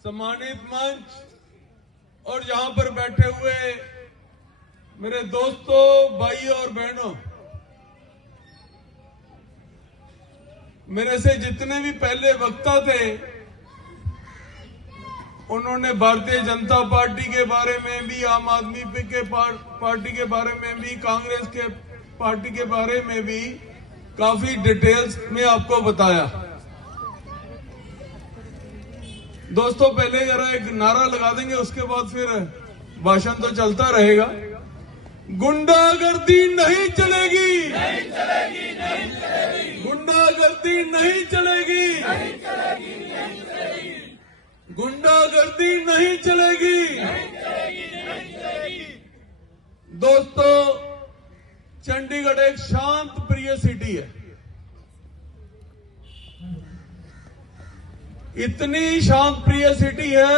सम्मानित मंच और यहां पर बैठे हुए मेरे दोस्तों, भाइयों और बहनों, मेरे से जितने भी पहले वक्ता थे उन्होंने भारतीय जनता पार्टी के बारे में भी, आम आदमी के पार्टी के बारे में भी, कांग्रेस के पार्टी के बारे में भी काफी डिटेल्स में आपको बताया। दोस्तों, पहले जरा एक नारा लगा देंगे, उसके बाद फिर भाषण तो चलता रहेगा। गुंडागर्दी नहीं चलेगी, नहीं चलेगी, नहीं चलेगी। गुंडागर्दी नहीं चलेगी, नहीं चलेगी, नहीं चलेगी। गुंडागर्दी नहीं चलेगी, नहीं चलेगी, नहीं चलेगी। दोस्तों, चंडीगढ़ एक शांत प्रिय सिटी है। इतनी शांत प्रिय सिटी है,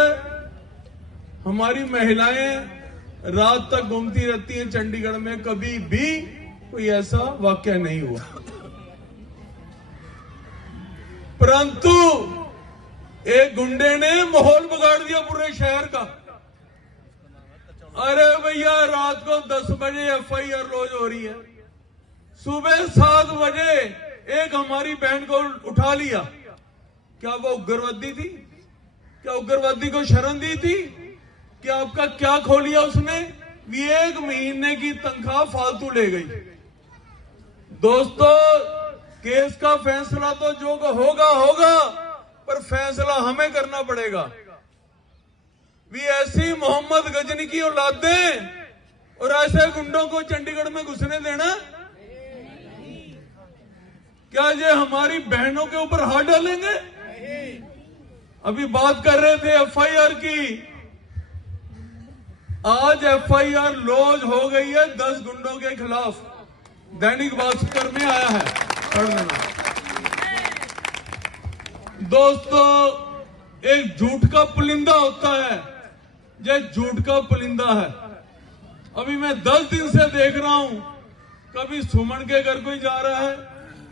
हमारी महिलाएं रात तक घूमती रहती हैं चंडीगढ़ में, कभी भी कोई ऐसा वाकया नहीं हुआ। परंतु एक गुंडे ने माहौल बिगाड़ दिया पूरे शहर का। अरे भैया, रात को 10 बजे एफआईआर लॉन्च हो रही है, सुबह 7 बजे एक हमारी बहन को उठा लिया। क्या वो उग्रवादी थी? क्या उग्रवादी को शरण दी थी? क्या आपका क्या खो लिया उसने? 1 महीने की तनख्वाह फालतू ले गई। दोस्तों, केस का फैसला तो जो होगा होगा, पर फैसला हमें करना पड़ेगा। भी ऐसी मोहम्मद गजनी की औलादें और ऐसे गुंडों को चंडीगढ़ में घुसने देना? क्या ये हमारी बहनों के ऊपर हाथ डालेंगे? अभी बात कर रहे थे एफआईआर की। आज एफआईआर लॉन्च हो गई है 10 गुंडों के खिलाफ। दैनिक भास्कर में आया है, पढ़ लेना। दोस्तों, एक झूठ का पुलिंदा होता है, यह झूठ का पुलिंदा है। अभी मैं 10 दिन से देख रहा हूं, कभी सुमन के घर कोई जा रहा है,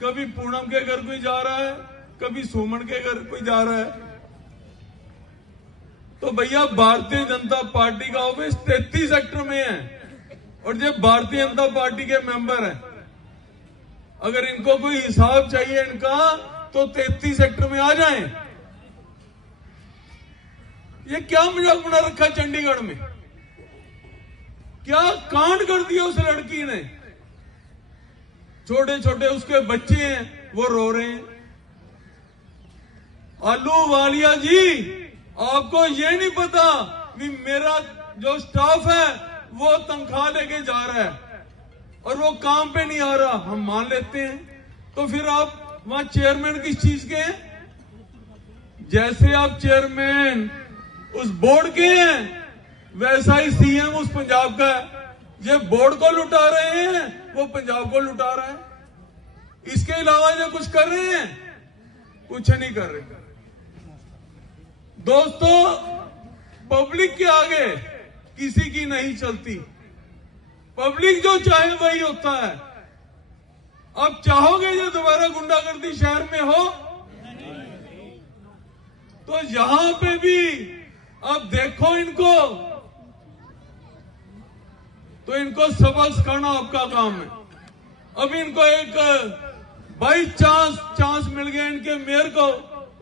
कभी पूनम के घर कोई जा रहा है, कभी सुमन के घर कोई जा रहा है। तो भैया, भारतीय जनता पार्टी का ऑफिस 33 सेक्टर में है और ये भारतीय जनता पार्टी के मेंबर हैं। अगर इनको कोई हिसाब चाहिए इनका, तो 33 सेक्टर में आ जाएं। ये क्या मजाक बना रखा है चंडीगढ़ में? क्या कांड कर दिया उस लड़की ने? छोटे छोटे उसके बच्चे हैं, वो रो रहे हैं। आलूवालिया जी, आपको ये नहीं पता कि मेरा जो स्टाफ है वो तनख्वाह लेके जा रहा है और वो काम पे नहीं आ रहा। हम मान लेते हैं, तो फिर आप वहां चेयरमैन किस चीज के हैं? जैसे आप चेयरमैन उस बोर्ड के हैं, वैसा ही सीएम उस पंजाब का है। ये बोर्ड को लुटा रहे हैं, वो पंजाब को लुटा रहा है। इसके अलावा जो कुछ कर रहे हैं, कुछ नहीं कर रहे। दोस्तों, पब्लिक के आगे किसी की नहीं चलती। पब्लिक जो चाहे वही होता है। आप चाहोगे जो दोबारा गुंडागर्दी शहर में हो? तो यहां पे भी आप देखो इनको, तो इनको सबक सिखाना आपका काम है। अभी इनको एक बाई चांस मिल गया इनके मेयर को,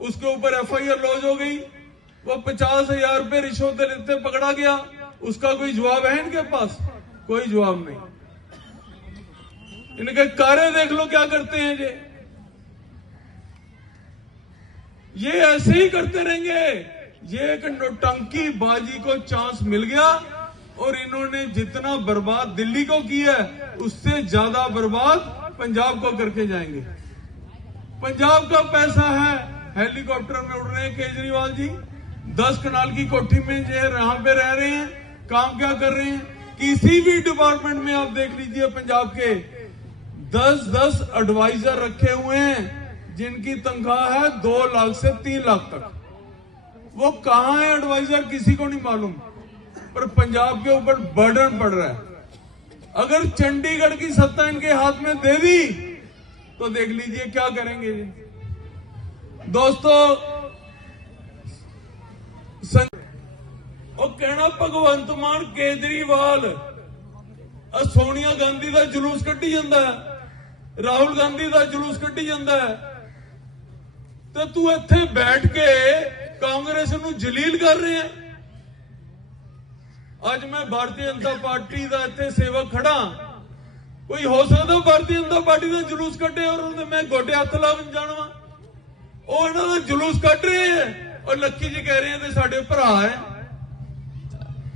उसके ऊपर एफआईआर लॉन्च हो गई। वो 50,000 रुपए रिश्वत लेते पकड़ा गया। उसका कोई जवाब है इनके पास? कोई जवाब नहीं। इनके कार्य देख लो क्या करते हैं ये ऐसे ही करते रहेंगे। ये एक नौटंकी बाजी को चांस मिल गया और इन्होंने जितना बर्बाद दिल्ली को किया है, उससे ज्यादा बर्बाद पंजाब को करके जाएंगे। पंजाब का पैसा है, हेलीकॉप्टर में उड़ रहे हैं केजरीवाल जी, 10 कनाल की कोठी में यहां पे रह रहे हैं। काम क्या कर रहे हैं? किसी भी डिपार्टमेंट में आप देख लीजिए, पंजाब के 10-10 एडवाइजर रखे हुए हैं जिनकी तनख्वाह है 2 लाख से 3 लाख तक। वो कहां है एडवाइजर, किसी को नहीं मालूम। पर पंजाब के ऊपर बर्डन पड़ रहा है। अगर चंडीगढ़ की सत्ता इनके हाथ में दे दी तो देख लीजिए क्या करेंगे। दोस्तों, कहना भगवंत मान केजरीवाल सोनिया गांधी का जुलूस कड्ढी जांदा है, राहुल गांधी का जुलूस कड्ढी जांदा है, तो तू इत्थे बैठ के कांग्रेस नूं जलील कर रहे हैं। आज मैं भारतीय जनता पार्टी का इत्थे सेवक खड़ा, कोई हो सकता भारतीय जनता पार्टी का जुलूस कड्ढे और मैं गोडे हथ ला जाना, वो इन्हां दा जुलूस कड्ढ रहे हैं और लक्की जी कह रहे हैं साडे भरा है।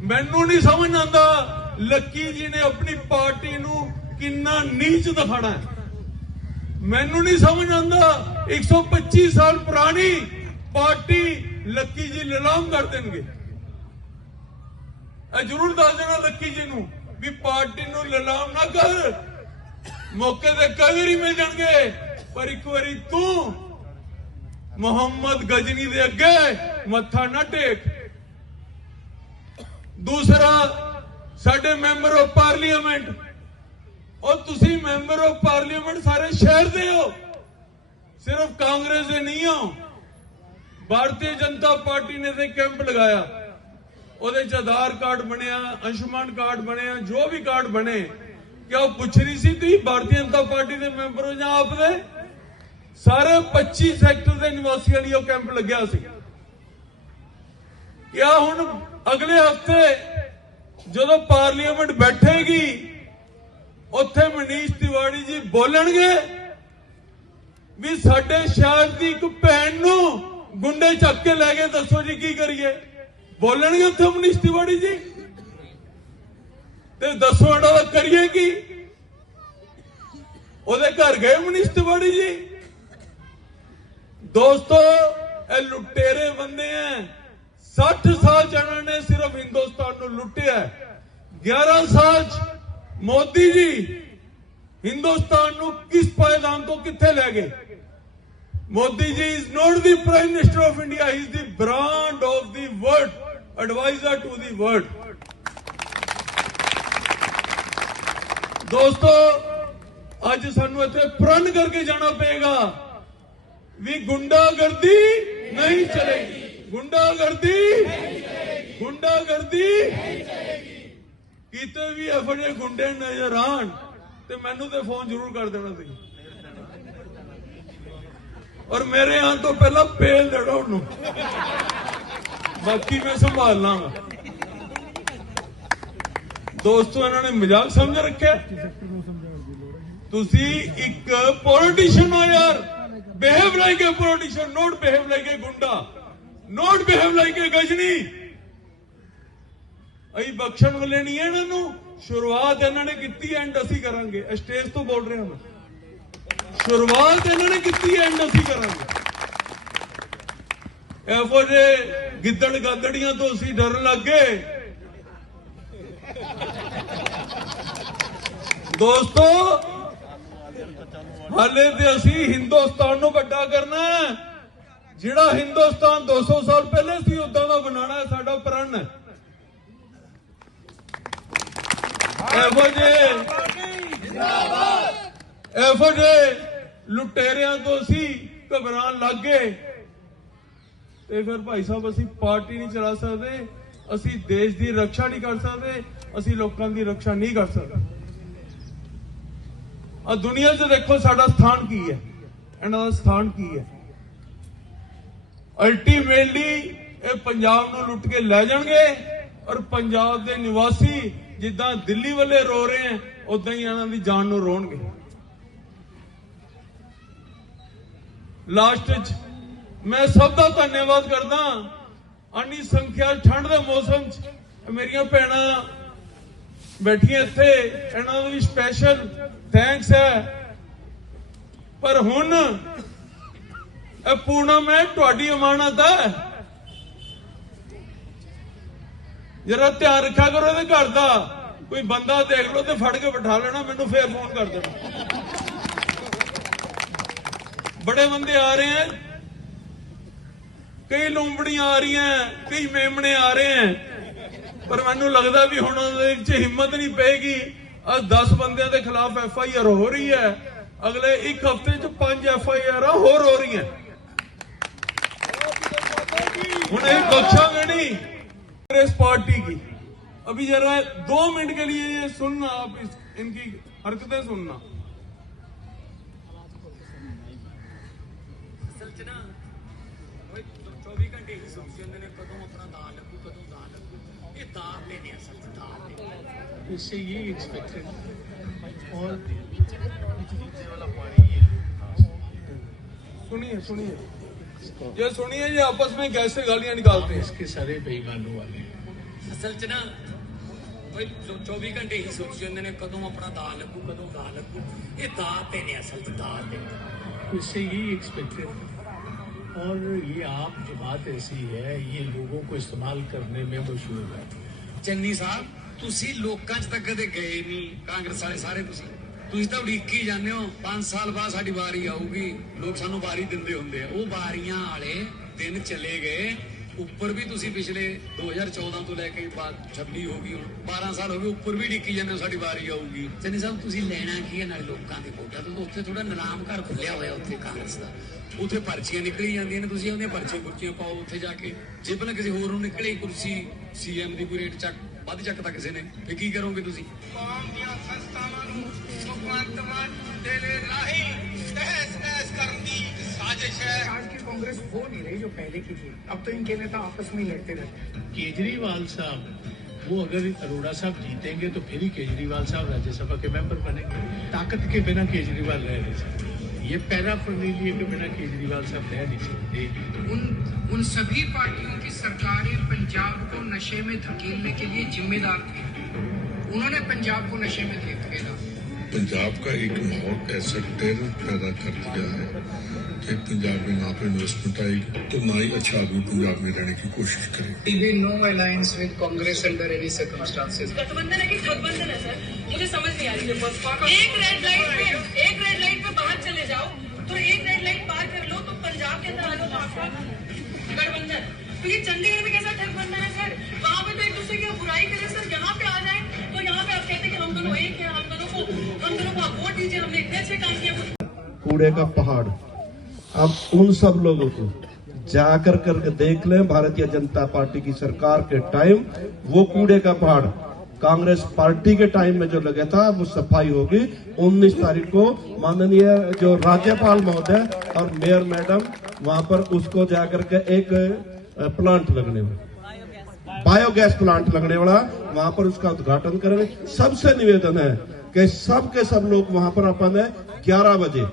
मैनू नहीं समझ आंदा लक्की जी ने अपनी पार्टी नू कितना नीच दिखाना है। मैनू नहीं समझ आंदा 125 साल पुरानी पार्टी लक्की जी नीलाम कर देंगे। जरूर दस देना लक्की जी नू भी पार्टी नू नीलाम ना कर, मौके ते कई बारी मिल जाएंगे, पर एक बारी तू मोहम्मद गजनी दे अगे मत्था ना टेक। दूसरा साडे मैंबर ऑफ पार्लीमेंट, और तुसी मैंबर ऑफ पार्लीमेंट सारे शहर दे हो, सिर्फ कांग्रेस दे नहीं हो। भारतीय जनता पार्टी ने तो कैंप लगाया, ਉਹਦੇ ਚ आधार कार्ड बनया, अंशुमान कार्ड बनया, जो भी कार्ड बने, क्या वो पूछ रही सी तुम भारतीय जनता पार्टी के मैंबर हो ਜਾਂ ਆਪ ਦੇ? सारे 25 सैक्टर के निवासियों लिए कैंप लग्या सी। क्या हुण अगले हफ्ते जो पार्लीमेंट बैठेगी उत्थे मनीष तिवाड़ी जी बोलणगे भी साडे शहर की एक भैन नूं गुंडे चक के लै गए, दसो जी की करिए? बोलणगे उत्थे मनीष तिवाड़ी जी? ते दसो इहदा दा करिए की? ओहदे घर गए मनीष तिवाड़ी जी? दोस्तों ये लुटेरे बंदे हैं। 60 साल इन्होंने ने सिर्फ हिंदुस्तान को लुटिया है। 11 साल मोदी जी हिंदुस्तान को किस पायदान तो किथे ले गए? Modi ji is not the prime minister of India, he is the brand of the world, adviser to the world. दोस्तों आज सानू इत्थे प्रण करके जाना पड़ेगा भी गुंडागर्दी नहीं चलेगी, गुंडागर्दी किते भी ਇਹੋ ਜਿਹੇ गुंडे नजर आन ते मैनू ते फोन जरूर कर देना सी, और मेरे आने तो पहला पेल देना उन्होंने, बाकी मैं संभाल लांगा। दोस्तों इन्होंने मजाक समझ रखे, तुसी एक पॉलिटिशियन हो यार, behave like a politician, not behave like a गुंडा, not behave like a Ghazni. अभी बख्शन वाले नहीं है इन्हों, शुरुआत इन्होंने की एंड असी करांगे, स्टेज तो बोल रहे हैं, शुरुआत इन्होंने की एंड असी करांगे। ਇਹੋ ਜਿਹੇ गिद्दड़ गादड़ियां तो असी डर लग गए। दोस्तों हाले ते असी हिंदुस्तान नूं वड्डा करना है, जिहड़ा हिंदुस्तान 200 साल पहले सी उदां दा बनाना है, साडा प्रण है। ਇਹੋ ਜਿਹੇ लुटेरियां तो असी घबरान लग गए, ते फिर भाई साहब असी पार्टी नहीं चला सकते, असी देश की रक्षा नहीं कर सकते, असी लोगों की रक्षा नहीं कर सकते। दुनिया च देखो साडा स्थान की है, इन्हां दा स्थान की है। अल्टीमेटली ये पंजाब नूं लुट के लै जाणगे, और पंजाब के निवासी जिद्दां दिल्ली वाले रो रहे हैं उदां ही इन्हां दी जान नूं रोणगे। लास्ट मैं सब का धन्यवाद करदा, अन्नी संख्या ठंड के मौसम च मेरिया भैणां बैठियां इत्थे, इन्हां नूं भी स्पैशल थैंक्स है। पर हुण पूनम है तुहाडी अमानत है, जरा ध्यान रखा करो इहदे घर दा, कोई बंदा देख लो तो फड़ के बिठा लेना, मैनू फिर फोन कर देना। बड़े बंदे आ रहे हैं, कई लूंबड़ियां आ रही हैं, कई मेमने आ रहे हैं, पर मैनू लगता भी हुण हिम्मत नहीं पेगी। 10 बंदियों के खिलाफ FIR हो रही है, अगले एक हफ्ते च 5 FIR होर हो रही हैं। उन्हें बख्शोगे नहीं कांग्रेस पार्टी की। अभी जरा 2 मिनट के लिए ये सुनना, आप इनकी हरकतें सुनना। असल च ना 24 घंटे ही सोचते होंगे ने कदों अपना दाल लगू, कदों दाल लगू। ये दाल लेने असल च दाल लेने इससे ये एक्सपेक्टेड। और सुनिए ये सुनिए, ये आपस में कैसे गालियां निकालते हैं। इसके सारे बेईमानों वाले असल च ना 24 घंटे ही सोचते होंगे ने कदों अपना दाल लगू, कदों दाल लगू। ये दाल देने असल च दाल देने इससे ये एक्सपेक्टेड। और ये आप जमात ऐसी है, ये लोगों को इस्तेमाल करने में मशहूर है। चन्नी साहब ਤੁਸੀਂ ਲੋਕਾਂ 'ਚ ਤਾਂ ਕਦੇ ਗਏ ਨਹੀਂ, ਕਾਂਗਰਸ ਵਾਲੇ ਸਾਰੇ ਤੁਸੀਂ ਤਾਂ ਉਡੀਕੀ ਜਾਂਦੇ ਹੋ 5 ਸਾਲ ਬਾਅਦ ਸਾਡੀ ਵਾਰੀ ਆਊਗੀ, ਲੋਕ ਸਾਨੂੰ ਵਾਰੀ ਦਿੰਦੇ ਹੁੰਦੇ ਆ। ਉਹ ਵਾਰੀਆਂ ਵਾਲੇ ਦਿਨ ਚਲੇ ਗਏ। ਉੱਪਰ ਵੀ ਤੁਸੀਂ ਪਿਛਲੇ 2014 ਤੋਂ ਲੈ ਕੇ ਬਾਅਦ 26 ਹੋ ਗਈ, ਹੁਣ 12 ਸਾਲ ਹੋ ਗਏ, ਉੱਪਰ ਵੀ ਉਡੀਕੀ ਜਾਂਦੇ ਹੋ ਸਾਡੀ ਵਾਰੀ ਆਊਗੀ। ਚੰਨੀ ਸਾਹਿਬ ਤੁਸੀਂ ਲੈਣਾ ਕੀ ਹੈ ਨਾਲੇ ਲੋਕਾਂ ਦੇ ਵੋਟਾਂ ਤੋਂ? ਉੱਥੇ ਥੋੜਾ ਨਿਲਾਮ ਘਰ ਖੁੱਲਿਆ ਹੋਇਆ ਉੱਥੇ ਕਾਂਗਰਸ ਦਾ, ਉੱਥੇ ਪਰਚੀਆਂ ਨਿਕਲੀ ਜਾਂਦੀਆਂ ਨੇ, ਤੁਸੀਂ ਉਹਦੀਆਂ ਪਰਚੀਆਂ ਪਾਓ ਉੱਥੇ ਜਾ ਕੇ। ਜੇ ਪਹਿਲਾਂ ਕਿਸੇ ਹੋਰ ਨੂੰ ਨਿਕਲੇ ਕੁਰਸੀ ਸੀਐਮ ਦੀ ਕੋਈ ਰੇਟ ਚੱਕ ਵੱਧ ਚੱਕਦਾ ਕਿਸੇ ਨੇ, ਫਿਰ ਕੀ ਕਰੋਗੇ ਤੁਸੀਂ? ਕੌਮ ਦੀਆਂ ਸੰਸਥਾਵਾਂ ਨੂੰ ਸੁਖਮੰਤਵਾਨ ਦੇ ਰਾਹੀਂ ਤਹਿਸ-ਨਹਿਸ ਕਰਨ ਦੀ साजिश है। आज की कांग्रेस वो नहीं रही जो पहले की थी। अब तो इनके नेता आपस में लड़ते रहते हैं। केजरीवाल साहब वो अगर अरोड़ा साहब जीतेंगे तो फिर ही केजरीवाल साहब राज्यसभा के मेंबर बनेंगे। ताकत के बिना केजरीवाल रह नहीं सकते, ये पैराफर्नेलिया के बिना केजरीवाल साहब रह नहीं सकते। उन सभी पार्टियों की सरकारें पंजाब को नशे में धकेलने के लिए जिम्मेदार थी। उन्होंने पंजाब को नशे में धकेला। पंजाब का एक माहौल ऐसा टेरर पैदा कर दिया है कि पंजाब में ना तो इन्वेस्टमेंट आएगी तो ना ही अच्छा आदमी पंजाब में रहने की कोशिश करेगी। No alliance with Congress under any circumstances. गठबंधन है कि ठगबंधन है सर, मुझे समझ नहीं आ रही है। एक रेड लाइट पे बाहर चले जाओ तो एक रेड लाइट पार कर लो तो पंजाब के अंदर आ जाओ तो आपका गठबंधन। तो ये चंडीगढ़ में कैसा ठगबंधन है सर? वहाँ पे तो एक दूसरे की बुराई करे सर, यहाँ पे आ जाए तो यहाँ पे आप कहते हैं कि हम दोनों एक है, हम दोनों को आप वोट दीजिए, हमने इतने अच्छे काम किए। कूड़े का पहाड़। अब उन सब लोगों को जाकर करके देख लें, भारतीय जनता पार्टी की सरकार के टाइम वो कूड़े का पहाड़ कांग्रेस पार्टी के टाइम में जो लगा था वो सफाई होगी। 19 तारीख को माननीय जो राज्यपाल महोदय और मेयर मैडम वहां पर उसको जाकर के एक प्लांट लगने वाला, बायोगैस प्लांट लगने वाला, वहां पर उसका उद्घाटन करेंगे। सबसे निवेदन है कि सब के सब लोग वहां पर अपन 11 बजे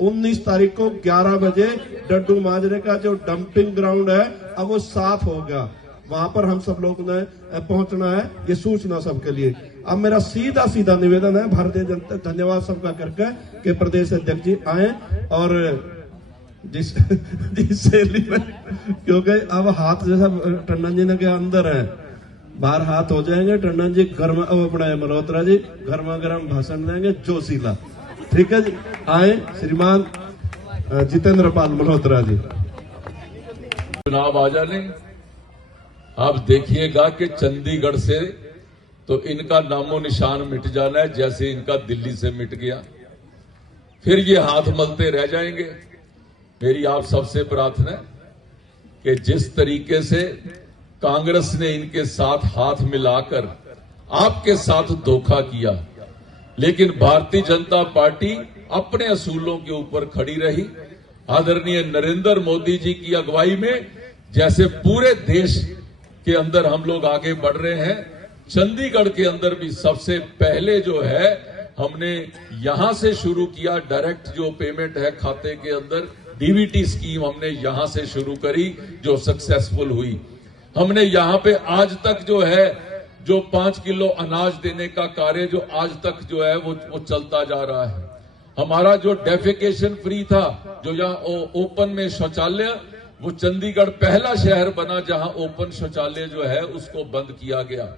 19 तारीख को 11 बजे डड्डू माजरे का जो डंपिंग ग्राउंड है अब वो साफ हो गया, वहां पर हम सब लोग ने पहुंचना है। ये सूचना सबके लिए। अब मेरा सीधा निवेदन है भारतीय जनता, धन्यवाद सबका करके कि प्रदेश अध्यक्ष जी आए और जिससे क्योंकि अब हाथ जैसा टंडन जी ने के अंदर है, बाहर हाथ हो जाएंगे। टंडन जी अपना मल्होत्रा जी गर्मा गर्म भाषण देंगे जोशीला, ठीक है जी। आए श्रीमान जितेंद्र पाल मल्होत्रा जी। चुनाव आ जाने, आप देखिएगा कि चंडीगढ़ से तो इनका नामो निशान मिट जाना है, जैसे इनका दिल्ली से मिट गया। फिर ये हाथ मलते रह जाएंगे। मेरी आप सबसे प्रार्थना है कि जिस तरीके से कांग्रेस ने इनके साथ हाथ मिलाकर आपके साथ धोखा किया, लेकिन भारतीय जनता पार्टी अपने असूलों के ऊपर खड़ी रही। आदरणीय नरेंद्र मोदी जी की अगुवाई में जैसे पूरे देश के अंदर हम लोग आगे बढ़ रहे हैं, चंडीगढ़ के अंदर भी सबसे पहले जो है हमने यहां से शुरू किया। डायरेक्ट जो पेमेंट है खाते के अंदर, डीबीटी स्कीम हमने यहां से शुरू करी जो सक्सेसफुल हुई। हमने यहां पे आज तक जो है जो 5 किलो अनाज देने का कार्य जो आज तक जो है वो चलता जा रहा है। हमारा जो डेफिकेशन फ्री था, जो यहाँ ओपन में शौचालय, वो चंडीगढ़ पहला शहर बना जहां ओपन शौचालय जो है उसको बंद किया गया।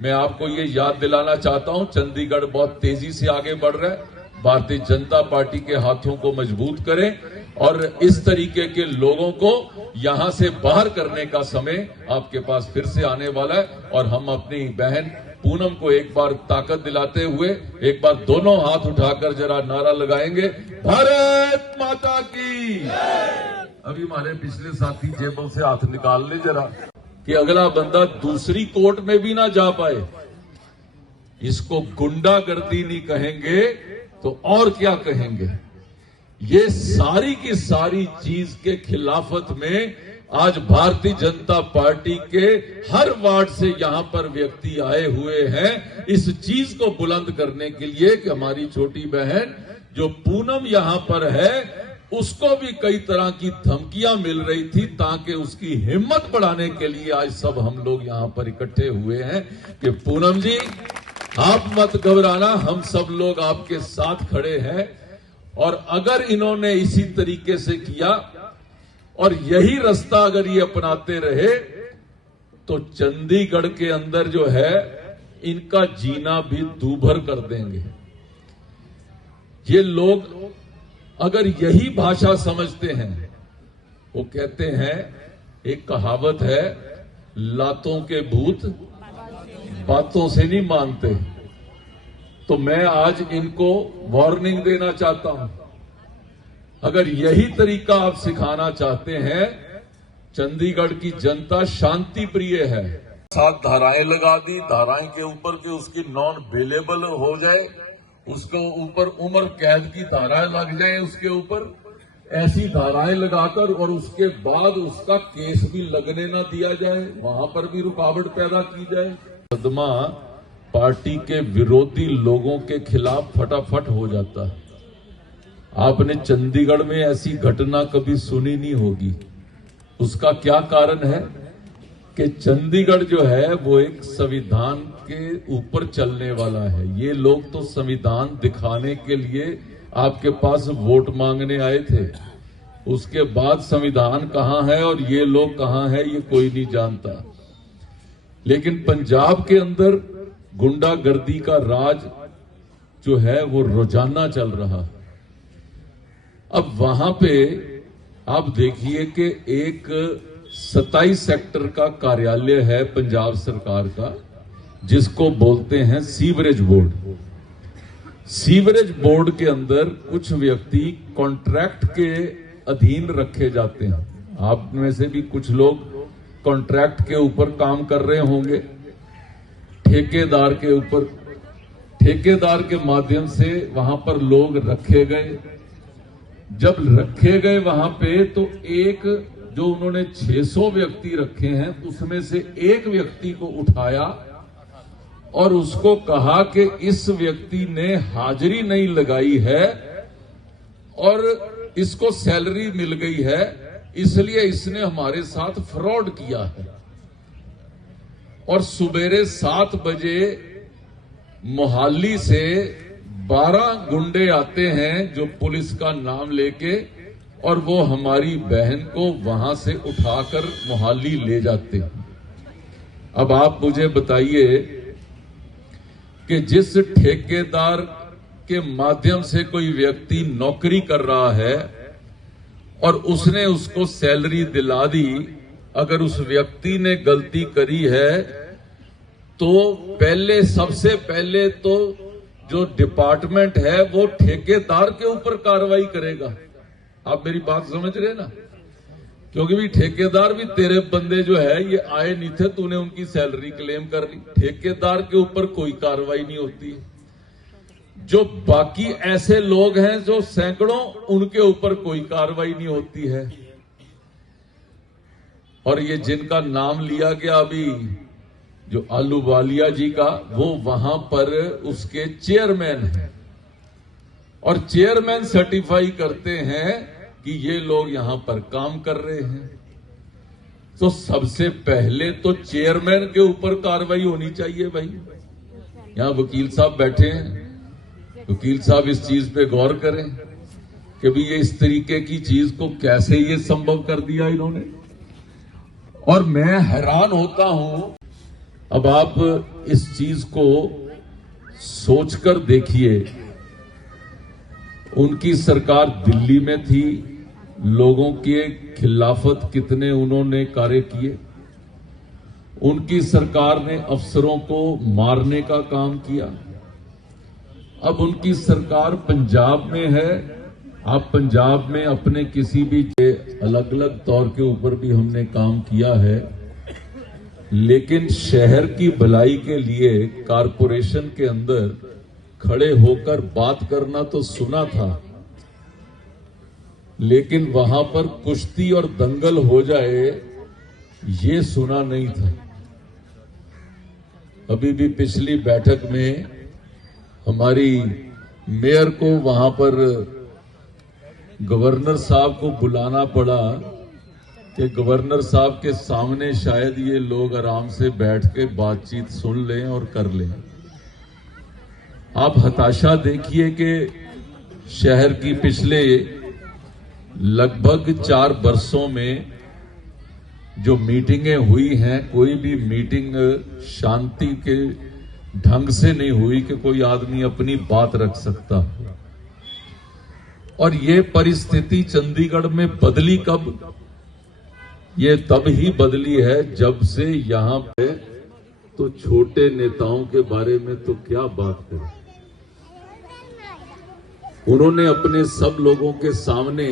मैं आपको ये याद दिलाना चाहता हूं, चंडीगढ़ बहुत तेजी से आगे बढ़ रहा है। भारतीय जनता पार्टी के हाथों को मजबूत करें और इस तरीके के लोगों को यहां से बाहर करने का समय आपके पास फिर से आने वाला है। और हम अपनी बहन पूनम को एक बार ताकत दिलाते हुए एक बार दोनों हाथ उठाकर जरा नारा लगाएंगे, भारत माता की। अभी हमारे पिछले साथी जेबों से हाथ निकाल ले जरा, कि अगला बंदा दूसरी कोर्ट में भी ना जा पाए। इसको गुंडागर्दी नहीं कहेंगे तो और क्या कहेंगे। ये सारी की सारी चीज के खिलाफत में आज भारतीय जनता पार्टी के हर वार्ड से यहां पर व्यक्ति आए हुए हैं, इस चीज को बुलंद करने के लिए कि हमारी छोटी बहन जो पूनम यहां पर है, उसको भी कई तरह की धमकियां मिल रही थी, ताकि उसकी हिम्मत बढ़ाने के लिए आज सब हम लोग यहां पर इकट्ठे हुए हैं कि पूनम जी आप मत घबराना, हम सब लोग आपके साथ खड़े हैं। और अगर इन्होंने इसी तरीके से किया और यही रास्ता अगर ये अपनाते रहे तो चंडीगढ़ के अंदर जो है इनका जीना भी दूभर कर देंगे। ये लोग अगर यही भाषा समझते हैं, वो कहते हैं, एक कहावत है, लातों के भूत बातों से नहीं मानते। तो मैं आज इनको वार्निंग देना चाहता हूं, अगर यही तरीका आप सिखाना चाहते हैं, चंडीगढ़ की जनता शांति प्रिय है, 7 धाराएं लगा दी, धाराएं के ऊपर जो उसकी नॉन अवेलेबल हो जाए, उसके ऊपर उम्र कैद की धाराएं लग जाए, उसके ऊपर ऐसी धाराएं लगाकर और उसके बाद उसका केस भी लगने ना दिया जाए, वहां पर भी रुकावट पैदा की जाए। मुकदमा पार्टी के विरोधी लोगों के खिलाफ फटाफट हो जाता है। आपने चंडीगढ़ में ऐसी घटना कभी सुनी नहीं होगी। उसका क्या कारण है कि चंडीगढ़ जो है वो एक संविधान के ऊपर चलने वाला है। ये लोग तो संविधान दिखाने के लिए आपके पास वोट मांगने आए थे, उसके बाद संविधान कहां है और ये लोग कहां है ये कोई नहीं जानता। लेकिन पंजाब के अंदर गुंडागर्दी का राज जो है वो रोजाना चल रहा। अब वहां पे आप देखिए कि एक 27 सेक्टर का कार्यालय है पंजाब सरकार का, जिसको बोलते हैं सीवरेज बोर्ड। सीवरेज बोर्ड के अंदर कुछ व्यक्ति कॉन्ट्रैक्ट के अधीन रखे जाते हैं। आप में से भी कुछ लोग कॉन्ट्रैक्ट के ऊपर काम कर रहे होंगे, ठेकेदार के ऊपर, ठेकेदार के माध्यम से वहां पर लोग रखे गए। जब रखे गए वहां पे तो एक जो उन्होंने 600 व्यक्ति रखे हैं उसमें से एक व्यक्ति को उठाया और उसको कहा कि इस व्यक्ति ने हाजिरी नहीं लगाई है और इसको सैलरी मिल गई है, इसलिए इसने हमारे साथ फ्रॉड किया है। और सुबेरे 7 बजे मोहाली से 12 गुंडे आते हैं जो पुलिस का नाम लेके, और वो हमारी बहन को वहां से उठाकर मोहाली ले जाते हैं। अब आप मुझे बताइए कि जिस ठेकेदार के माध्यम से कोई व्यक्ति नौकरी कर रहा है और उसने उसको सैलरी दिला दी, अगर उस व्यक्ति ने गलती करी है तो पहले, सबसे पहले तो जो डिपार्टमेंट है वो ठेकेदार के ऊपर कार्रवाई करेगा। आप मेरी बात समझ रहे ना, क्योंकि भी ठेकेदार भी तेरे बंदे जो है ये आए नहीं थे, तूने उनकी सैलरी क्लेम कर ली। ठेकेदार के ऊपर कोई कार्रवाई नहीं होती है। जो बाकी ऐसे लोग हैं जो सैकड़ों, उनके ऊपर कोई कार्रवाई नहीं होती है। और ये जिनका नाम लिया गया अभी, जो आलूवालिया जी का, वो वहां पर उसके चेयरमैन हैं और चेयरमैन सर्टिफाई करते हैं कि ये लोग यहां पर काम कर रहे हैं। तो सबसे पहले तो चेयरमैन के ऊपर कार्रवाई होनी चाहिए भाई। यहां वकील साहब बैठे हैं, वकील साहब इस चीज पे गौर करें कि भी ये इस तरीके की चीज को कैसे ये संभव कर दिया इन्होंने। और मैं हैरान होता हूं। अब आप इस चीज को सोचकर देखिए, उनकी सरकार दिल्ली में थी, लोगों के खिलाफत कितने उन्होंने कार्य किए। उनकी सरकार ने अफसरों को मारने का काम किया। अब उनकी सरकार पंजाब में है, आप पंजाब में अपने किसी भी अलग अलग तौर के ऊपर भी हमने काम किया है, लेकिन शहर की भलाई के लिए कारपोरेशन के अंदर खड़े होकर बात करना तो सुना था, लेकिन वहां पर कुश्ती और दंगल हो जाए ये सुना नहीं था। अभी भी पिछली बैठक में हमारी मेयर को वहां पर गवर्नर साहब को बुलाना पड़ा कि गवर्नर साहब के सामने शायद ये लोग आराम से बैठ के बातचीत सुन लें और कर लें। आप हताशा देखिए कि शहर की पिछले लगभग 4 वर्षों में जो मीटिंगें हुई हैं, कोई भी मीटिंग शांति के ढंग से नहीं हुई कि कोई आदमी अपनी बात रख सकता। और ये परिस्थिति चंडीगढ़ में बदली कब? ये तब ही बदली है जब से यहां पे तो छोटे नेताओं के बारे में तो क्या बात करें। उन्होंने अपने सब लोगों के सामने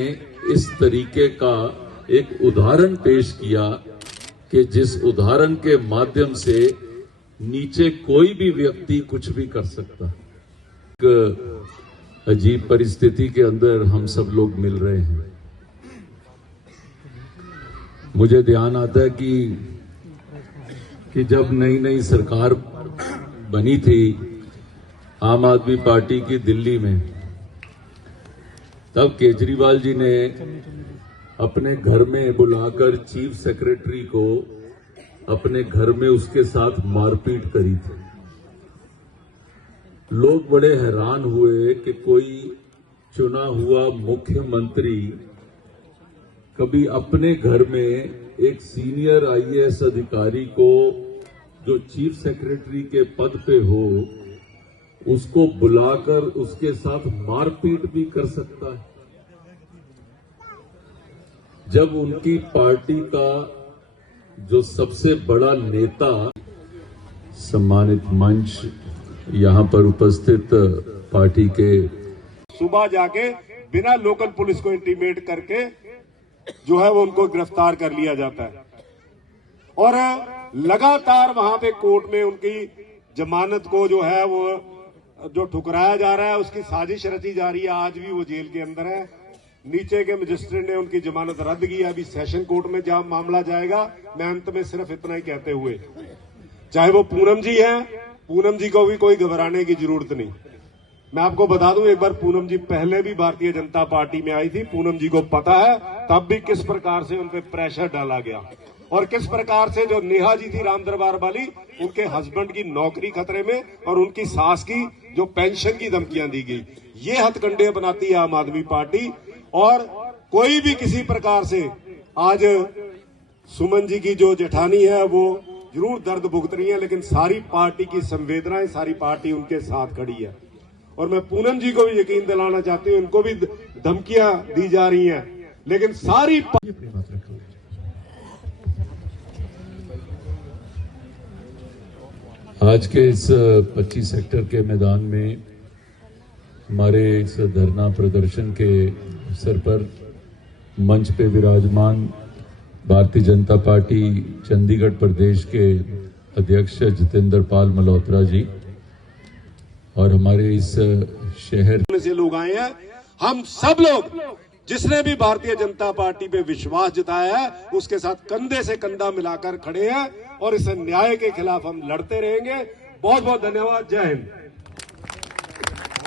इस तरीके का एक उदाहरण पेश किया कि जिस उदाहरण के माध्यम से नीचे कोई भी व्यक्ति कुछ भी कर सकता। एक अजीब परिस्थिति के अंदर हम सब लोग मिल रहे हैं। मुझे ध्यान आता है कि जब नई नई सरकार बनी थी आम आदमी पार्टी की दिल्ली में, तब केजरीवाल जी ने अपने घर में बुलाकर चीफ सेक्रेटरी को अपने घर में उसके साथ मारपीट करी थी। लोग बड़े हैरान हुए कि कोई चुना हुआ मुख्यमंत्री कभी अपने घर में एक सीनियर आईएएस अधिकारी को जो चीफ सेक्रेटरी के पद पे हो उसको बुलाकर उसके साथ मारपीट भी कर सकता है। जब उनकी पार्टी का जो सबसे बड़ा नेता, सम्मानित मंच, यहां पर उपस्थित पार्टी के सुबह जाके बिना लोकल पुलिस को इंटीमेट करके जो है वो उनको गिरफ्तार कर लिया जाता है और लगातार वहां पे कोर्ट में उनकी जमानत को जो है वो जो ठुकराया जा रहा है, उसकी साजिश रची जा रही है। आज भी वो जेल के अंदर है। नीचे के मजिस्ट्रेट ने उनकी जमानत रद्द की। अभी सेशन कोर्ट में जहां मामला जाएगा। मैं अंत में सिर्फ इतना ही कहते हुए, चाहे वो पूनम जी हैं, पूनम जी को भी कोई घबराने की जरूरत नहीं। मैं आपको बता दूं, एक बार पूनम जी पहले भी भारतीय जनता पार्टी में आई थी। पूनम जी को पता है तब भी किस प्रकार से उन पर प्रेशर डाला गया और किस प्रकार से जो नेहा जी थी राम दरबार वाली, उनके हस्बैंड की नौकरी खतरे में और उनकी सास की जो पेंशन की धमकियां दी गई। ये हथकंडे बनाती है आम आदमी पार्टी। और कोई भी किसी प्रकार से आज सुमन जी की जो जेठानी है वो जरूर दर्द भुगत रही है, लेकिन सारी पार्टी की संवेदनाएं, सारी पार्टी उनके साथ खड़ी है। और मैं पूनम जी को भी यकीन दिलाना चाहती हूं, उनको भी धमकियां दी जा रही हैं, लेकिन सारी आज के इस 25 सेक्टर के मैदान में हमारे इस धरना प्रदर्शन के अवसर पर मंच पे विराजमान भारतीय जनता पार्टी चंडीगढ़ प्रदेश के अध्यक्ष जितेंद्र पाल मल्होत्रा जी और हमारे इस शहर से लोग आए हैं। हम सब लोग जिसने भी भारतीय जनता पार्टी पे विश्वास जताया है उसके साथ कंधे से कंधा मिलाकर खड़े हैं और इस अन्याय के खिलाफ हम लड़ते रहेंगे। बहुत बहुत धन्यवाद। जय हिंद।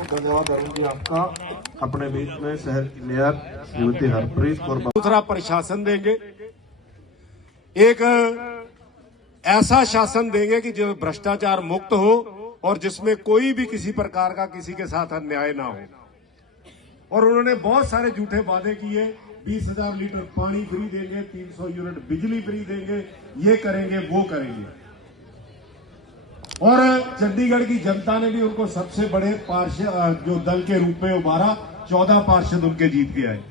धन्यवाद अरुण जी आपका। अपने बीच में शहर की मेयर श्रीमती हरप्रीत कौर दूसरा प्रशासन देंगे, एक ऐसा शासन देंगे कि जो भ्रष्टाचार मुक्त हो और जिसमें कोई भी किसी प्रकार का किसी के साथ अन्याय ना हो। और उन्होंने बहुत सारे झूठे वादे किए, 20,000 लीटर पानी फ्री देंगे, 300 यूनिट बिजली फ्री देंगे, ये करेंगे वो करेंगे। और चंडीगढ़ की जनता ने भी उनको सबसे बड़े पार्षद जो दल के रूप में उभारा, 14 पार्षद उनके जीत के आए।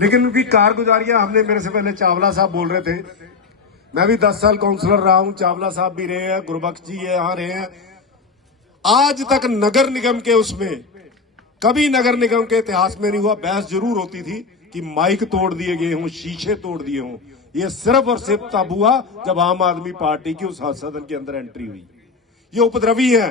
लेकिन उनकी कारगुजारियां हमने, मेरे से पहले चावला साहब बोल रहे थे, मैं भी 10 साल काउंसलर रहा हूं, चावला साहब भी रहे हैं, गुरबख्श जी यहां रहे हैं। आज तक नगर निगम के उसमें कभी नगर निगम के इतिहास में नहीं हुआ। बहस जरूर होती थी कि माइक तोड़ दिए गए हों, शीशे तोड़ दिए हों। ये सिर्फ और सिर्फ तब हुआ जब आम आदमी पार्टी की उस सदन के अंदर एंट्री हुई। ये उपद्रवी है।